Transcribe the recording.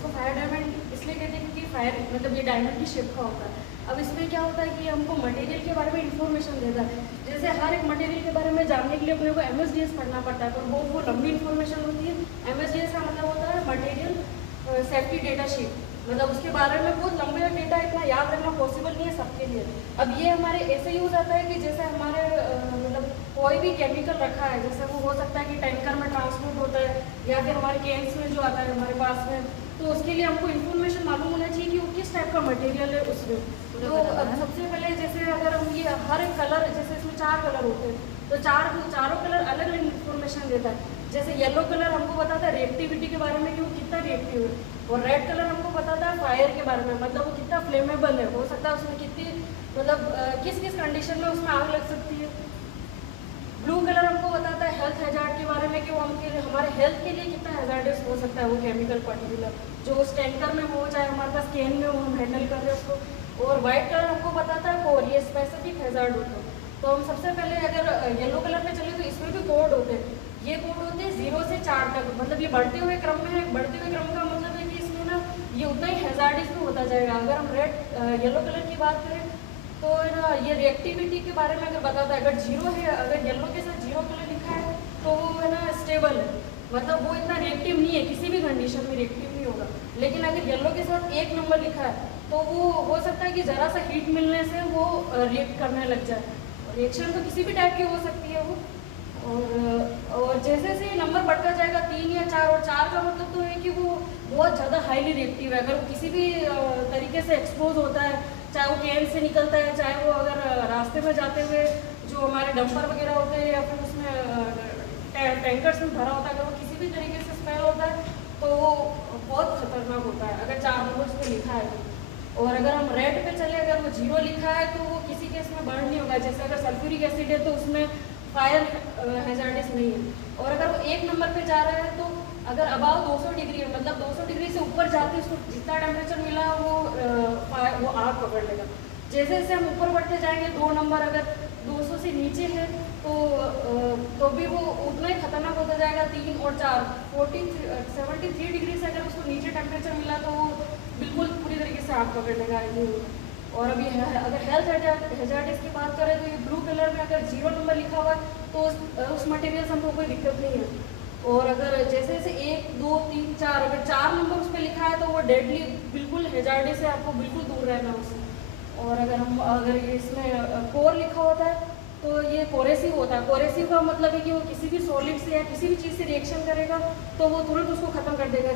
इसको fire diamond इसलिए कहते हैं क्योंकि फायर मतलब ये डायमंड की शेप का होता है। अब इसमें क्या होता है कि हमको मटेरियल के बारे में इंफॉर्मेशन देता है। जैसे हर एक मटेरियल के बारे में जानने के लिए अपने को MSDS पढ़ना पड़ता है, पर वो लंबी इंफॉर्मेशन होती है। MSDS का मतलब होता है मटेरियल सेफ्टी डेटा शीट, मतलब उसके बारे में बहुत लंबे डेटा इतना याद रखना पॉसिबल नहीं है सबके लिए। अब ये हमारे ऐसे यूज आता है कि जैसे हमारे मतलब कोई भी केमिकल रखा है, जैसे वो हो सकता है कि टैंकर में ट्रांसपोर्ट होता है या फिर हमारे कैंस में जो आता है हमारे पास में, तो उसके लिए हमको इन्फॉर्मेशन मालूम होना चाहिए कि वो किस टाइप का मटेरियल है उसमें। तो अब सबसे पहले जैसे अगर हम ये हर एक कलर, जैसे इसमें 4 कलर होते हैं, तो चारों कलर अलग अलग इन्फॉर्मेशन देता है। जैसे येलो कलर हमको बताता है रिएक्टिविटी के बारे में कि वो कितना रिएक्टिव है, और रेड कलर हमको बताता है फायर के बारे में, मतलब वो कितना फ्लेमेबल है, हो सकता है उसमें कितनी मतलब किस किस कंडीशन में उसमें आग लग सकती है। ब्लू कलर हमको बताता है हेल्थ हैजार्ड के बारे में कि वो हमारे हेल्थ के लिए कितना हैजार्डस हो सकता है वो केमिकल पर्टिकुलर, जो उस टैंकर में हो चाहे हमारे पास कैन में हो, हम हैंडल कर रहे हैं उसको। और वाइट कलर हमको बताता है कोड, ये स्पेसिफिक हैजार्ड होता है। तो हम सबसे पहले अगर येलो कलर पे चले तो इसमें भी कोड होते हैं। ये कोड होते हैं 0 से 4 तक, मतलब ये बढ़ते हुए क्रम में है। बढ़ते हुए क्रम का मतलब है कि इसमें ना ये उतना ही हैजार्डस भी होता जाएगा। अगर हम येलो कलर की बात करें तो ना ये रिएक्टिविटी के बारे में अगर बताता है, अगर 0 है, अगर येलो के साथ 0 कलर लिखा है तो वो है ना स्टेबल है, मतलब वो इतना रिएक्टिव नहीं है, किसी भी कंडीशन में रिएक्टिव नहीं होगा। लेकिन अगर येलो के साथ 1 नंबर लिखा है तो वो हो सकता है कि ज़रा सा हीट मिलने से वो रिएक्ट करने लग जाए। रिएक्शन तो किसी भी टाइप की हो सकती है वो। और जैसे जैसे नंबर बढ़ता जाएगा 3 या 4, और 4 का मतलब तो है कि वो बहुत ज़्यादा हाईली रिएक्टिव है। अगर वो किसी भी तरीके से एक्सपोज होता है, चाहे वो कैन से निकलता है, चाहे वो अगर रास्ते में जाते हुए जो हमारे डंपर वगैरह होते हैं या फिर उसमें टैंकर्स में भरा होता है, अगर वो किसी भी तरीके से स्मेल होता है तो वो बहुत खतरनाक होता है अगर 4 नंबर पे लिखा है तो। और अगर हम रेड पे चले, अगर वो 0 लिखा है तो वो किसी केस में बर्न नहीं होगा। जैसे अगर सल्फ्यूरिक एसिड है तो उसमें फायर हैजार्डस नहीं है। और अगर वो 1 नंबर पे जा रहा है तो अगर अबाव 200 डिग्री है, मतलब 200 डिग्री से ऊपर जाते उसको जितना टेम्परेचर मिला वो आग पकड़ लेगा। जैसे जैसे हम ऊपर बढ़ते जाएंगे 2 नंबर अगर 200 से नीचे है तो भी वो उतना ही खतरनाक होता जाएगा। 3 और 4 73 डिग्री से अगर उसको नीचे टेम्परेचर मिला तो वो बिल्कुल पूरी तरीके से आग पकड़ लेगा। और अभी अगर हेल्थ हैजार्डस की बात करें तो ये ब्लू कलर में अगर 0 नंबर लिखा हुआ है तो उस मटेरियल से हमको कोई दिक्कत नहीं है। और अगर जैसे जैसे 1, 2, 3, 4 अगर 4 नंबर उस पर लिखा है तो वो डेडली बिल्कुल हैजार्डस से आपको बिल्कुल दूर रहना उससे। और अगर इसमें कोर लिखा होता है तो ये कोरेसिव होता है। कोरेसिव का मतलब है कि वो किसी भी सॉलिड से या किसी भी चीज़ से रिएक्शन करेगा तो वो तुरंत उसको खत्म कर देगा।